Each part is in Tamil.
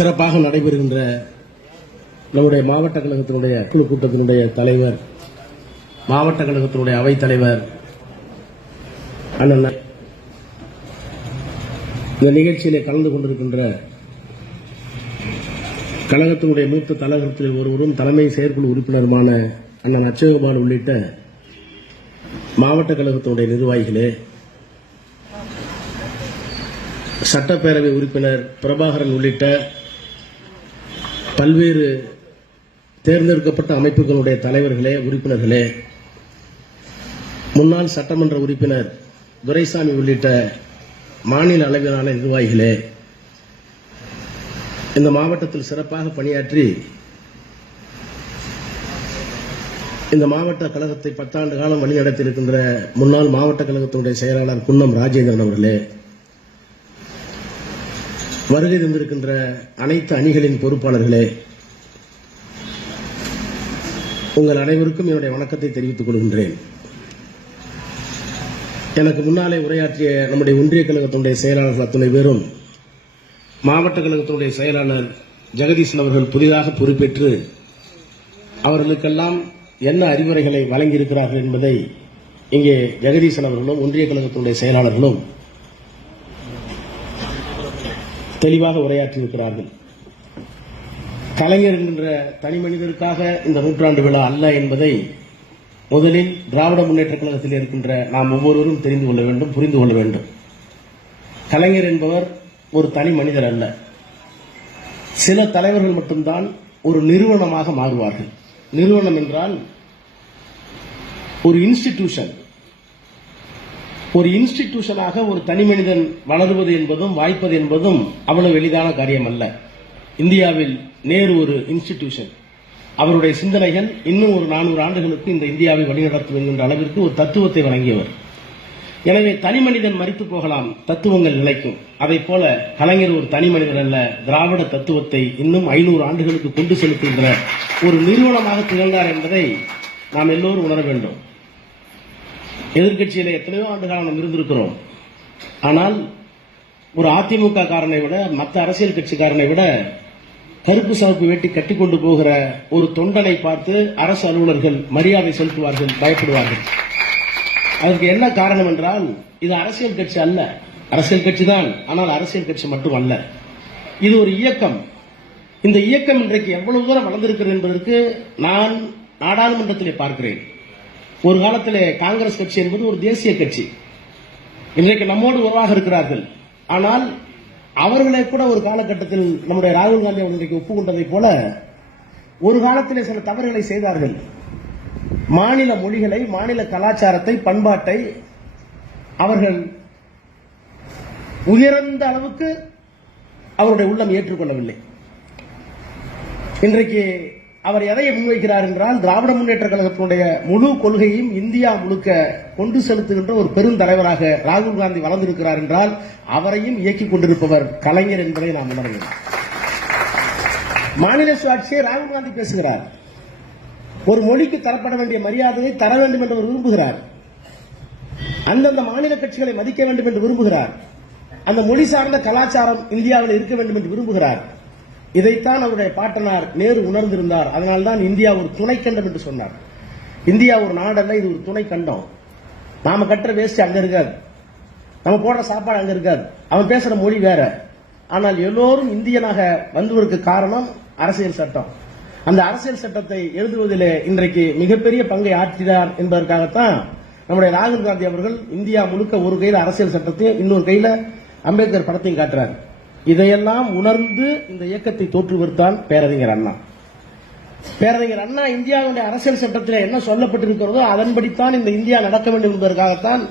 சிறப்பாக நடைபெறுகின்ற நம்முடைய மாவட்ட கழகத்தினுடைய குழு கூட்டத்தினுடைய தலைவர் மாவட்ட கழகத்தினுடைய அவைத் தலைவர் அண்ணன் இந்த நிகழ்ச்சியிலே கலந்து கொண்டிருக்கின்ற கழகத்தினுடைய மூத்த தலைவர்களில் ஒருவரும் தலைமை செயற்குழு உறுப்பினருமான அண்ணன் அச்சயகுமார் உள்ளிட்ட மாவட்ட கழகத்தினுடைய நிர்வாகிகளே சட்டப்பேரவை உறுப்பினர் பிரபாகரன் உள்ளிட்ட பல்வேறு தேர்ந்தெடுக்கப்பட்ட அமைப்புகளுடைய தலைவர்களே உறுப்பினர்களே முன்னாள் சட்டமன்ற உறுப்பினர் துரைசாமி உள்ளிட்ட மாநில அளவிலான நிர்வாகிகளே இந்த மாவட்டத்தில் சிறப்பாக பணியாற்றி இந்த மாவட்ட கழகத்தை பத்தாண்டு காலம் வழிநடத்தியிருக்கின்ற முன்னாள் மாவட்ட கழகத்தினுடைய செயலாளர் குன்னம் ராஜேந்திரன் அவர்களே வருகை தந்திருக்கின்ற அனைத்து அணிகளின் பொறுப்பாளர்களே உங்கள் அனைவருக்கும் என்னுடைய வணக்கத்தை தெரிவித்துக் கொள்கின்றேன். எனக்கு முன்னாலே உரையாற்றிய நம்முடைய ஒன்றிய கழகத்தினுடைய செயலாளர்கள் அத்துணை பேரும் மாவட்ட கழகத்தினுடைய செயலாளர் ஜெகதீசன் அவர்கள் புதிதாக பொறுப்பேற்று அவர்களுக்கெல்லாம் என்ன அறிவுரைகளை வழங்கியிருக்கிறார்கள் என்பதை இங்கே ஜெகதீசன் அவர்களும் ஒன்றிய கழகத்தினுடைய செயலாளர்களும் தெளிவாக உரையாற்றியிருக்கிறார்கள். கலைஞர் என்கின்ற தனி மனிதருக்காக இந்த நூற்றாண்டு விழா அல்ல என்பதை முதலில் திராவிட முன்னேற்ற கழகத்தில் இருக்கின்ற நாம் ஒவ்வொருவரும் தெரிந்து கொள்ள வேண்டும் புரிந்து கொள்ள வேண்டும். கலைஞர் என்பவர் ஒரு தனி மனிதர் அல்ல. சில தலைவர்கள் மட்டும்தான் ஒரு நிறுவனமாக மாறுவார்கள். நிறுவனம் என்றால் ஒரு இன்ஸ்டிடியூஷன் ஒரு இன்ஸ்டிடியூஷனாக ஒரு தனி மனிதன் வளருவது என்பதும் வாய்ப்பது என்பதும் அவ்வளவு எளிதான காரியம் அல்ல இந்தியாவில் நேரு ஒரு இன்ஸ்டிடியூஷன் அவருடைய சிந்தனைகள் இன்னும் ஒரு நானூறு ஆண்டுகளுக்கு இந்த இந்தியாவை வழிநடத்தும் என்கின்ற அளவிற்கு ஒரு தத்துவத்தை வழங்கியவர். எனவே தனி மனிதன் மறித்து போகலாம் தத்துவங்கள் நிலைக்கும். அதை போல கலைஞர் ஒரு தனி மனிதன் அல்ல திராவிட தத்துவத்தை இன்னும் ஐநூறு ஆண்டுகளுக்கு கொண்டு செலுத்துகின்ற ஒரு நிறுவனமாக திகழ்ந்தார் என்பதை நாம் எல்லோரும் உணர வேண்டும். எதிர்க்கட்சியில எத்தனையோ ஆண்டு காலம் நாம் இருந்திருக்கிறோம். ஆனால் ஒரு அதிமுக காரனை விட மற்ற அரசியல் கட்சிக்காரனை விட கருப்பு சாப்பு வெட்டி கட்டி கொண்டு போகிற ஒரு தொண்டனை பார்த்து அரசு அலுவலர்கள் மரியாதை செலுத்துவார்கள் பயப்படுவார்கள். அதற்கு என்ன காரணம் என்றால் இது அரசியல் கட்சி அல்ல. அரசியல் கட்சி தான் ஆனால் அரசியல் கட்சி மட்டும் அல்ல. இது ஒரு இயக்கம். இந்த இயக்கம் இன்றைக்கு எவ்வளவு தூரம் வளர்ந்திருக்கிறது என்பதற்கு நான் நாடாளுமன்றத்திலே பார்க்கிறேன். ஒரு காலத்தில் காங்கிரஸ் கட்சி என்பது ஒரு தேசிய கட்சி. இன்றைக்கு நம்மோடு உருவாக இருக்கிறார்கள். ஆனால் அவர்களை கூட ஒரு காலகட்டத்தில் நம்முடைய ராகுல் காந்தி அவர்களுக்கு ஒப்புக்கொண்டதை ஒப்புக்கொண்டதைப் போல ஒரு காலத்திலே சில தவறுகளை செய்தார்கள். மாநில மொழிகளை மாநில கலாச்சாரத்தை பண்பாட்டை அவர்கள் உயர்ந்த அளவுக்கு அவருடைய உள்ளம் ஏற்றுக்கொள்ளவில்லை. இன்றைக்கு அவர் எதை முன்வைக்கிறார் என்றால் திராவிட முன்னேற்ற கழகத்தினுடைய முழு கொள்கையும் இந்தியா முழுக்க கொண்டு செலுத்துகின்ற ஒரு பெருந்தலைவராக ராகுல் காந்தி வளர்ந்திருக்கிறார் என்றால் அவரையும் இயக்கிக் கொண்டிருப்பவர் கலைஞர் என்பதை நாம் உணர்கிறோம் மாநில சுயாட்சியை ராகுல் காந்தி பேசுகிறார். ஒரு மொழிக்கு தரப்பட வேண்டிய மரியாதையை தர வேண்டும் என்று அவர் விரும்புகிறார். அந்தந்த மாநில கட்சிகளை மதிக்க வேண்டும் என்று விரும்புகிறார். அந்த மொழி சார்ந்த கலாச்சாரம் இந்தியாவில் இருக்க வேண்டும் என்று விரும்புகிறார். இதைத்தான் அவருடைய பாட்டனார் நேரு உணர்ந்திருந்தார். அதனால்தான் இந்தியா ஒரு துணைக்கண்டம் என்று சொன்னார். இந்தியா ஒரு நாடல்ல இது ஒரு துணை கண்டம் நாம கட்டுற வேஸ்ட் அங்க இருக்காது. நம்ம போடுற சாப்பாடு அங்க இருக்காது. அவன் பேசுற மொழி வேற. ஆனால் எல்லோரும் இந்தியனாக வந்துவதற்கு காரணம் அரசியல் சட்டம். அந்த அரசியல் சட்டத்தை எழுதுவதிலே இன்றைக்கு மிகப்பெரிய பங்கை ஆற்றினார் என்பதற்காகத்தான் நம்முடைய ராகுல் காந்தி அவர்கள் இந்தியா முழுக்க ஒரு கையில் அரசியல் சட்டத்தையும் இன்னொரு கையில் அம்பேத்கர் படத்தையும் காட்டுறாரு. இதையெல்லாம் உணர்ந்து இந்த இயக்கத்தை தோற்றுவித்தான் பேரறிஞர் அண்ணா. பேரறிஞர் அண்ணா இந்தியாவுடைய அரசியல் சட்டத்தில் என்ன சொல்லப்பட்டிருக்கிறதோ அதன்படித்தான் இந்த இந்தியா நடக்க வேண்டும் என்பதற்காகத்தான்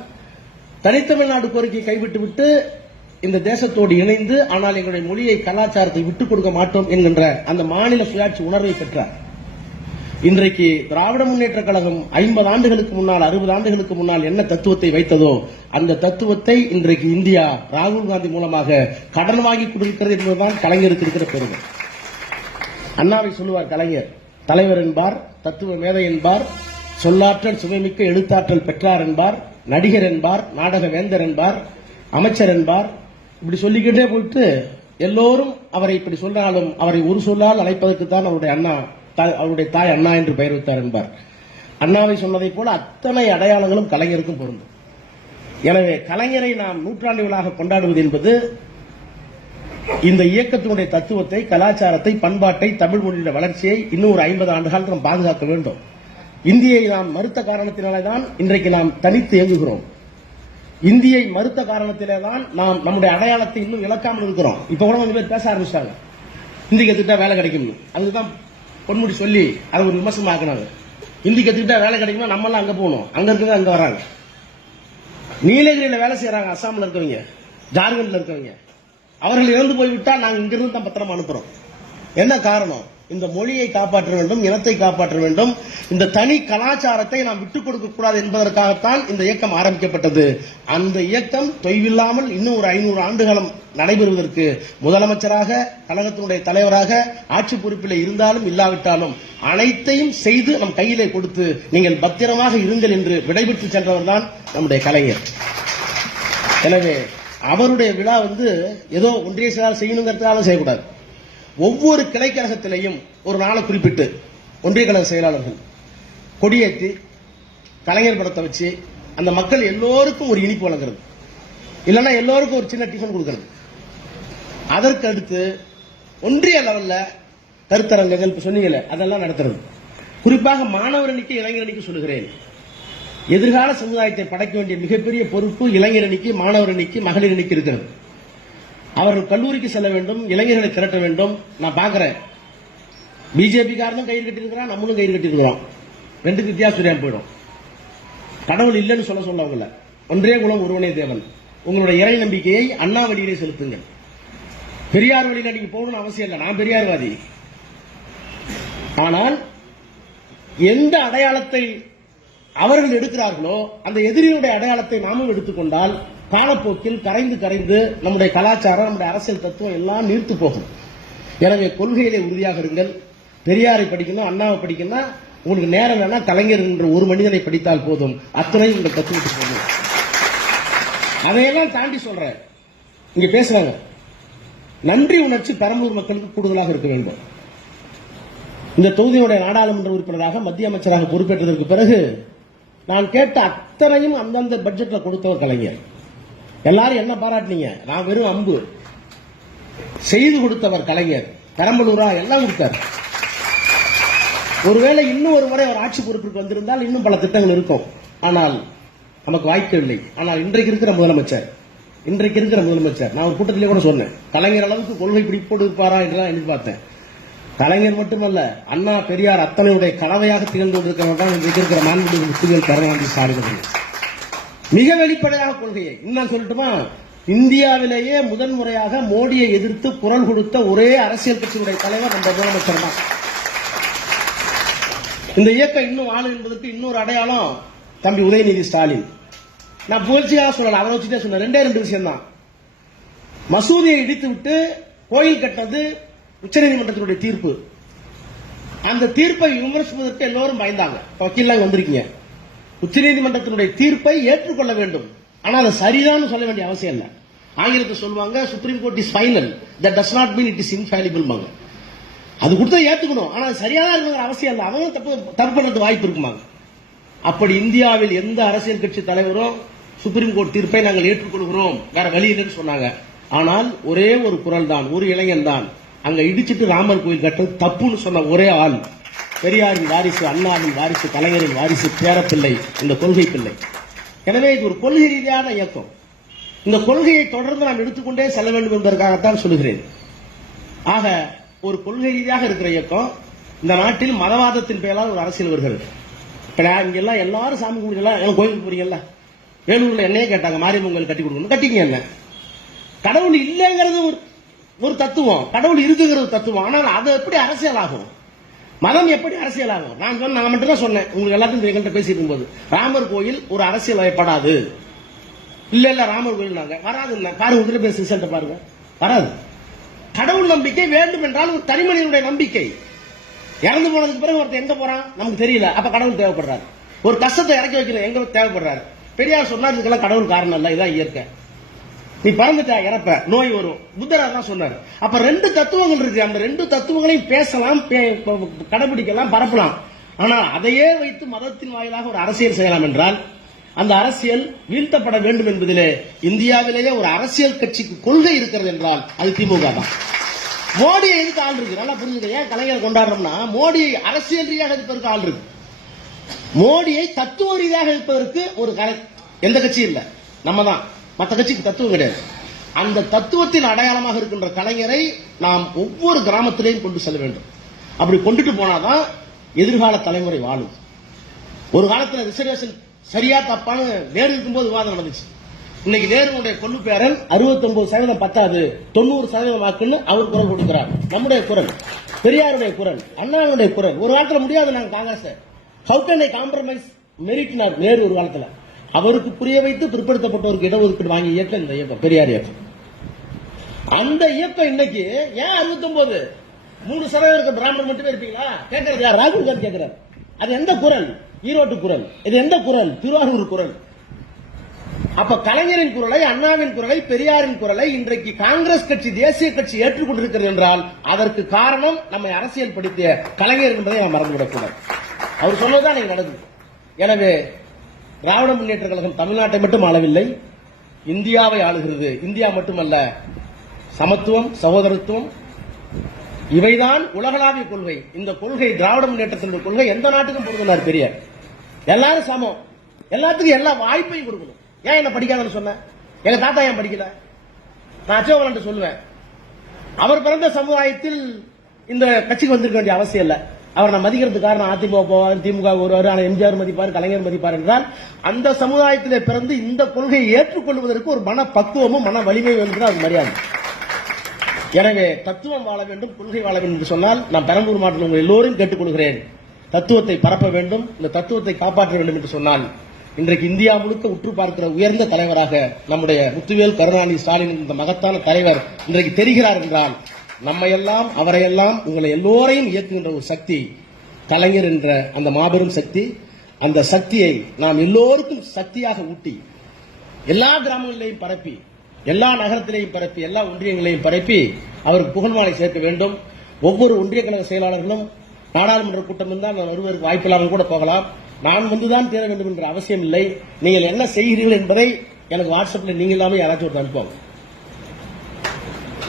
தனித்தமிழ்நாடு கோரிக்கை கைவிட்டுவிட்டு இந்த தேசத்தோடு இணைந்து ஆனால் எங்களுடைய மொழியை கலாச்சாரத்தை விட்டுக் கொடுக்க மாட்டோம் என்கின்ற அந்த மாநில சுயாட்சி உணர்வை பெற்றார். இன்றைக்கு திராவிட முன்னேற்ற கழகம் ஐம்பது ஆண்டுகளுக்கு முன்னால் அறுபது ஆண்டுகளுக்கு முன்னால் என்ன தத்துவத்தை வைத்ததோ அந்த தத்துவத்தை இன்றைக்கு இந்தியா ராகுல் காந்தி மூலமாக கடன் வாங்கி கொடுக்கிறது என்பதுதான் கலைஞருக்கு இருக்கிற பெருமை. அண்ணாவை சொல்லுவார் கலைஞர் தலைவர் என்பார் தத்துவ மேதை என்பார் சொல்லாற்றல் சுவைமிக்க எழுத்தாற்றல் பெற்றார் என்பார் நடிகர் என்பார் நாடக வேந்தர் என்பார் அமைச்சர் என்பார். இப்படி சொல்லிக்கிட்டே போயிட்டு எல்லோரும் அவரை இப்படி சொன்னாலும் அவரை ஒரு சொல்லால் அழைப்பதற்கு தான் அவருடைய அண்ணா அவருடைய தாய் அண்ணா என்று பெயர் வைத்தார் என்பார். அண்ணாவை சொன்னதைப் போல அத்தனை அடையாளங்களும் கலைஞருக்கும் பொருந்தும். எனவே கலைஞரை நாம் நூற்றாண்டு விழாக கொண்டாடுவது என்பது இந்த இயக்கத்தினுடைய தத்துவத்தை கலாச்சாரத்தை பண்பாட்டை தமிழ் மொழியின் வளர்ச்சியை இன்னும் ஒரு ஐம்பது ஆண்டு காலத்தில் நாம் பாதுகாக்க வேண்டும். இந்தியை நாம் மறுத்த காரணத்தினாலே தான் இன்றைக்கு நாம் தனித்து இயங்குகிறோம். இந்தியை மறுத்த காரணத்திலே தான் நாம் நம்முடைய அடையாளத்தை இன்னும் இழக்காமல் இருக்கிறோம். இப்ப கூட கொஞ்சம் பேர் பேச ஆரம்பிச்சிட்டாங்க. ஹிந்தி கத்துக்கிட்டா வேலை கிடைக்கும் அதுதான் பொன்முடி சொல்லி அதை ஒரு விமர்சனமாக்குனாங்க ஹிந்தி கத்துக்கிட்டா வேலை கிடைக்குமா? நம்மளாம் அங்க போகணும். அங்க இருக்கிறது அங்க வராங்க. நீலகிரியில வேலை செய்யறாங்க அஸ்ஸாமில் இருக்கவங்க ஜார்க்கண்ட்ல இருக்கவங்க. அவர்கள் இறந்து போய்விட்டா நாங்க இங்கிருந்து தான் பத்திரமா அனுப்புறோம். என்ன காரணம்? இந்த மொழியை காப்பாற்ற வேண்டும் இனத்தை காப்பாற்ற வேண்டும். இந்த தனி கலாச்சாரத்தை நாம் விட்டுக் கொடுக்க கூடாது என்பதற்காகத்தான் இந்த இயக்கம் ஆரம்பிக்கப்பட்டது. அந்த இயக்கம் தொய்வில்லாமல் இன்னும் ஒரு ஐநூறு ஆண்டுகளும் நடைபெறுவதற்கு முதலமைச்சராக கழகத்தினுடைய தலைவராக ஆட்சி பொறுப்பில் இருந்தாலும் இல்லாவிட்டாலும் அனைத்தையும் செய்து நம் கையிலே கொடுத்து நீங்கள் பத்திரமாக இருங்கள் என்று விடைபெற்று சென்றவர் தான் நம்முடைய கலைஞர். எனவே அவருடைய விழா வந்து ஏதோ ஒன்றிய செயலாளர் செய்யணுங்கிறதுனால செய்யக்கூடாது. ஒவ்வொரு கிளைக்கழகத்திலையும் ஒரு நாளை குறிப்பிட்டு ஒன்றிய கழக செயலாளர்கள் கொடியேற்றி கலைஞர் படத்தை வச்சு அந்த மக்கள் எல்லோருக்கும் ஒரு இனிப்பு வழங்குறது. இல்லைன்னா எல்லோருக்கும் ஒரு சின்ன டிஃபன் கொடுக்கறது. அதற்கு அடுத்து ஒன்றிய லெவலில் கருத்தரங்குகள் இப்போ சொன்னீங்களே அதெல்லாம் நடத்துறது. குறிப்பாக மாணவர் அணிக்கு இளைஞர் அணிக்கு சொல்லுகிறேன். எதிர்கால சமுதாயத்தை படைக்க வேண்டிய மிகப்பெரிய பொறுப்பு இளைஞர் அணிக்கு மாணவர் அணிக்கு மகளிர் அணிக்கு இருக்கிறது. அவர்கள் கல்லூரிக்கு செல்ல வேண்டும் இளைஞர்களை திரட்ட வேண்டும். நான் பார்க்குறேன். பிஜேபி காரனும் கயிறு கட்டியிருக்கிறான் நம்மளும் கயிறு கட்டியிருக்கிறோம். ரெண்டுக்கு வித்தியாசம் போயிடும். கடவுள் இல்லைன்னு சொல்ல சொல்ல அவங்கள ஒன்றே குலம் ஒருவனே தேவன். உங்களுடைய இறை நம்பிக்கையை அண்ணா வழியிலே செலுத்துங்கள். பெரியார் வழியில் நீங்க போகணும்னு அவசியம் இல்லை. நான் பெரியார்வாதி. ஆனால் எந்த அடையாளத்தை அவர்கள் எடுக்கிறார்களோ அந்த எதிரியுடைய அடையாளத்தை நாமும் எடுத்துக்கொண்டால் காலப்போக்கில் கரைந்து கரைந்து நம்முடைய கலாச்சாரம் நம்முடைய அரசியல் தத்துவம் எல்லாம் நீர்த்து போகும். எனவே கொள்கையிலே உறுதியாக இருங்கள். பெரியாரை படிக்கணும் அண்ணாவை படிக்கணும்னா உங்களுக்கு நேரம் வேணா கலைஞர் என்ற ஒரு மனிதனை படித்தால் போதும். அத்தனை உங்கள் கத்துக்கிட்டு போகும் அதையெல்லாம் தாண்டி சொல்றேன். இங்க பேசுறாங்க நன்றி உணர்ச்சி பெரம்பலூர் மக்களுக்கு கூடுதலாக இருக்க வேண்டும். இந்த தொகுதியுடைய நாடாளுமன்ற உறுப்பினராக மத்திய அமைச்சராக பொறுப்பேற்றதற்கு பிறகு நான் கேட்ட அத்தனையும் அந்தந்த பட்ஜெட்ல கொடுத்தவர் கலைஞர். எல்லாரும் என்ன பாராட்டினீங்க? நான் வெறும் அம்பு. செய்து கொடுத்தவர் கலைஞர். பெரம்பலூரா எல்லாம் கொடுத்தார் ஒருவேளை இன்னும் ஒரு முறை அவர் ஆட்சி பொறுப்பிற்கு வந்திருந்தால் இன்னும் பல திட்டங்கள் இருக்கும். ஆனால் நமக்கு வாய்க்கவில்லை ஆனால் இன்றைக்கு இருக்கிற முதலமைச்சர் இன்றைக்கு இருக்கிற முதலமைச்சர் நான் ஒரு கூட்டத்திலே கூட சொன்னேன். கலைஞர் அளவுக்கு கொள்கை பிடிப்போடு இருப்பாரா என்றுதான் எதிர்பார்த்தேன். கலைஞர் மட்டுமல்ல அண்ணா பெரியார் அத்தனையுடைய கலவையாக திகழ்ந்து கொண்டிருக்கிறவர் தான் இன்றைக்கு இருக்கிற மாண்புமிகு முத்துவேல் கருணாநிதி ஸ்டாலின் அவர்கள். மிக வெளிப்படையாக கொள்கையை. இன்னும் சொல்லட்டுமா? இந்தியாவிலேயே முதன்முறையாக மோடியை எதிர்த்து குரல் கொடுத்த ஒரே அரசியல் கட்சியினுடைய தலைவர் நம்ம முதலமைச்சர் தான். இந்த இயக்கம் இன்னும் வாழும் என்பதற்கு இன்னொரு அடையாளம் தம்பி உதயநிதி ஸ்டாலின். நான் புகழ்ச்சியாக சொல்லல அவரை வச்சுட்டே சொன்னேன். ரெண்டே ரெண்டு விஷயம் தான் மசூதியை இடித்து விட்டு கோயில் கட்டினது உச்சநீதிமன்றத்தினுடைய தீர்ப்பு. அந்த தீர்ப்பை விமர்சிப்பதற்கு எல்லோரும் பயந்தாங்க. வக்கீல்லாம் வந்திருக்கீங்க. உச்சநீதிமன்றத்தினுடைய தீர்ப்பை ஏற்றுக்கொள்ள வேண்டும். ஆனால் அது சரிதான் சொல்ல வேண்டிய அவசியம் இல்லை. ஆங்கிலத்தில் சொல்லுவாங்க supreme court is final that does not mean it is infallible அது கொடுத்தா ஏத்துக்கணும். ஆனா சரியாதான் இருக்கிற அவசியம் இல்லை. அவங்க தப்பு தப்பு பண்றது வாய்ப்பு இருக்குமாங்க அப்படி இந்தியாவில் எந்த அரசியல் கட்சி தலைவரும் சுப்ரீம் கோர்ட் தீர்ப்பை நாங்கள் ஏற்றுக்கொள்கிறோம். வேற வழி இல்லைன்னு சொன்னாங்க. ஆனால் ஒரே ஒரு குரல் தான் ஒரு இளைஞன் தான். அங்க இடிச்சிட்டு ராமர் கோயில் கட்டுறது தப்புன்னு சொன்ன ஒரே ஆள். பெரியாரின் வாரிசு அண்ணாவின் வாரிசு கலைஞரின் வாரிசு பேரப்பிள்ளை இந்த கொள்கை பிள்ளை. எனவே இது ஒரு கொள்கை ரீதியான இயக்கம். இந்த கொள்கையை தொடர்ந்து நாம் எடுத்துக்கொண்டே செல்ல வேண்டும் என்பதற்காகத்தான் சொல்கிறேன் ஆக ஒரு கொள்கை ரீதியாக இருக்கிற இயக்கம் இந்த நாட்டில் மதவாதத்தின் பெயரால் ஒரு அரசியல் வருகிறது. இப்போ நான் இங்க எல்லாம் எல்லாரும் சாமி கும்பிடுங்களா எல்லாம் கோயிலுக்கு போறீங்கல்ல? வேலூர்ல என்னையே கேட்டாங்க மாரியம்மன் கோயில் கட்டி கொடுக்கணும் கட்டிங்க என்ன? கடவுள் இல்லைங்கிறது ஒரு ஒரு தத்துவம். கடவுள் இருக்குங்கிற ஒரு தத்துவம். ஆனால் அது எப்படி அரசியல் ஆகும் மதம் எப்படி அரசியலாகும் நான் சொன்ன நான் மட்டும் தான் சொன்னேன். உங்களுக்கு எல்லாத்தையும் எங்கள்கிட்ட பேசிட்டு போது ராமர் கோயில் ஒரு அரசியல் வயப்படாது இல்ல இல்ல ராமர் கோயில் நாங்க. வராது இல்ல. பாருங்க இதுல பேச ரிசல்ட் பாருங்க. வராது. கடவுள் நம்பிக்கை வேண்டும் என்றால் ஒரு தனிமனிதனுடைய நம்பிக்கை. இறந்து போனதுக்கு பிறகு ஒருத்தர் எங்க போறான்? நமக்கு தெரியல. அப்ப கடவுள் தேவைப்படுறாரு. ஒரு கஷ்டத்தை இறக்கி வைக்கணும். எங்க தேவைப்படுறாரு? பெரியார் சொன்னார் இதுக்கெல்லாம் கடவுள் காரணம் இல்ல. இதான் இயற்கை. நீ பறந்துட்டா இறப்ப. நோய் வரும். புத்தராக தான் சொன்னார். அப்ப ரெண்டு தத்துவங்கள் இருக்கு. அந்த ரெண்டு தத்துவங்களையும் பேசலாம் பே- கடைபிடிக்கலாம் பரப்பலாம். ஆனா அதையே வைத்து மதத்தின் வாயிலாக ஒரு அரசியல் செய்யலாம் என்றால் அந்த அரசியல் வீழ்த்தப்பட வேண்டும் என்பதிலே இந்தியாவிலேயே ஒரு அரசியல் கட்சிக்கு கொள்கை இருக்கிறது என்றால் அது திமுக தான். மோடியை எதுக்கு ஆள் இருக்கு? நல்லா புரிஞ்சுக்க. ஏன் கலைஞர் கொண்டாடுறோம்னா மோடியை அரசியல் ரீதியாக எதிர்ப்பதற்கு ஆள் இருக்கு. மோடியை தத்துவ ரீதியாக இருப்பதற்கு ஒரு கலை எந்த கட்சியும் இல்லை. நம்ம தான். மற்ற கட்சிக்கு தத்துவம் கிடையாது. அந்த தத்துவத்தின் அடையாளமாக இருக்கின்ற கலைஞரை நாம் ஒவ்வொரு கிராமத்திலையும் கொண்டு செல்ல வேண்டும். அப்படி கொண்டுட்டு போனாதான் எதிர்கால தலைமுறை வாழும். ஒரு காலத்தில் ரிசர்வேஷன் சரியா தப்பான்னு நேரு இருக்கும்போது விவாதம் நடந்துச்சு. இன்னைக்கு நேருடைய கொள்ளு பேரன் 69% சதவீதம் பத்தாது தொண்ணூறு சதவீதம் வாக்குன்னு அவர் குரல் கொடுக்கிறார். நம்முடைய குரல் பெரியாருடைய குரல் அண்ணாவுடைய குரல். ஒரு காலத்தில் முடியாது நாங்கள் Congress. How can I compromise மெரிட்னார் Nehru ஒரு காலத்தில். அவருக்கு புரிய வைத்து பிற்படுத்தப்பட்டவருக்கு இடஒதுக்கீடு வாங்கிய இயக்கம் இந்த இயக்கம் பெரியார் இயக்கம். அந்த இயக்கம் இன்னைக்கு ஏன் 69 மூணு சதவீதம் இருக்க பிராமணர் மட்டுமே இருப்பீங்களா? கேட்கறது யார்? ராகுல் காந்தி கேட்கிறார். அது எந்த குரல்? ஈரோட்டு குரல். இது எந்த குரல்? திருவாரூர் குரல். அப்ப கலைஞரின் குரலை அண்ணாவின் குரலை பெரியாரின் குரலை இன்றைக்கு காங்கிரஸ் கட்சி தேசிய கட்சி ஏற்றுக்கொண்டிருக்கிறது என்றால் அதற்கு காரணம் நம்மை அரசியல் படுத்திய கலைஞர் என்பதை நாம் மறந்துவிடக்கூடாது. அவர் சொன்னதுதான் நீங்க நடந்தது. எனவே திராவிட முன்னேற்ற கழகம் தமிழ்நாட்டை மட்டும் ஆளவில்லை இந்தியாவை ஆளுகிறது. இந்தியா மட்டுமல்ல சமத்துவம் சகோதரத்துவம் இவைதான் உலகளாவிய கொள்கை. இந்த கொள்கை திராவிட முன்னேற்றத்தினுடைய கொள்கை எந்த நாட்டுக்கும் பொருந்தினார் பெரிய எல்லாரும் சமம். எல்லாத்துக்கும் எல்லா வாய்ப்பையும் கொடுக்கணும். ஏன் என்ன படிக்காதன்னு சொன்ன? எங்க தாத்தா ஏன் படிக்கல? நான் அச்சோகலன்ட்டு சொல்லுவேன். அவர் பிறந்த சமுதாயத்தில் இந்த கட்சிக்கு வந்திருக்க வேண்டிய அவசியம் இல்லை. அவர் நான் மதிக்கிறதுக்கு காரணம் அதிமுக போவார் திமுக வருவார் ஆனால் எம்ஜிஆர் மதிப்பார் கலைஞர் மதிப்பார் என்றால் அந்த சமுதாயத்திலே பிறந்து இந்த கொள்கையை ஏற்றுக்கொள்வதற்கு ஒரு மன பக்குவமும் மன வலிமையும் என்று அது மரியாதை. எனவே தத்துவம் வாழ வேண்டும் கொள்கை வாழ வேண்டும் என்று சொன்னால் நான் பெரம்பூர் மாவட்டத்தில் உங்கள் எல்லோரும் கேட்டுக்கொள்கிறேன். தத்துவத்தை பரப்ப வேண்டும் இந்த தத்துவத்தை காப்பாற்ற வேண்டும் என்று சொன்னால் இன்றைக்கு இந்தியா முழுக்க உற்று பார்க்கிற உயர்ந்த தலைவராக நம்முடைய முத்துவேல் கருணாநிதி ஸ்டாலின் இந்த மகத்தான தலைவர் இன்றைக்கு தெரிகிறார் என்றால் நம்மையெல்லாம் அவரையெல்லாம் உங்களை எல்லோரையும் இயக்குகின்ற ஒரு சக்தி கலைஞர் என்ற அந்த மாபெரும் சக்தி அந்த சக்தியை நாம் எல்லோருக்கும் சக்தியாக ஊட்டி எல்லா கிராமங்களிலையும் பரப்பி எல்லா நகரத்திலையும் பரப்பி எல்லா ஒன்றியங்களையும் பரப்பி அவருக்கு புகழ்மாலை சேர்க்க வேண்டும். ஒவ்வொரு ஒன்றிய கழக செயலாளர்களும் நாடாளுமன்ற கூட்டம் இருந்தால் நான் ஒருவருக்கு வாய்ப்பில்லாமல் கூட போகலாம். நான் வந்துதான் தேர வேண்டும் என்ற அவசியம் இல்லை. நீங்கள் என்ன செய்கிறீர்கள் என்பதை எனக்கு வாட்ஸ்அப்பில் நீங்களாமே யாராச்சும் ஒருத்தர் அனுப்புவாங்க.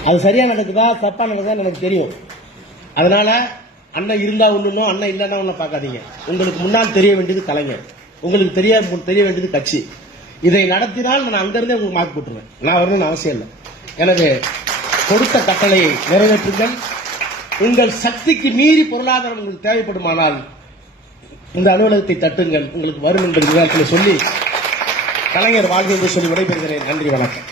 அது சரியா நடக்குதா தப்பா நடக்குதா எனக்கு தெரியும். அதனால அண்ணன் இருந்தா ஒண்ணுனோ அண்ணன் இல்லைன்னா ஒன்னும் பார்க்காதீங்க. உங்களுக்கு முன்னால் தெரிய வேண்டியது கலைஞர். உங்களுக்கு தெரிய தெரிய வேண்டியது கட்சி. இதை நடத்தினால் நான் அங்கிருந்தே உங்களுக்கு மார்க் போட்டுருவேன். நான் வரணும்னு அவசியம் இல்லை. எனவே கொடுத்த கட்டளையை நிறைவேற்றுங்கள். உங்கள் சக்திக்கு மீறி பொருளாதாரம் உங்களுக்கு தேவைப்படுமானால் இந்த அலுவலகத்தை தட்டுங்கள். உங்களுக்கு வரும் என்ற சொல்லி கலைஞர் வாழ்க்கை என்று சொல்லி விடைபெறுகிறேன். நன்றி வணக்கம்.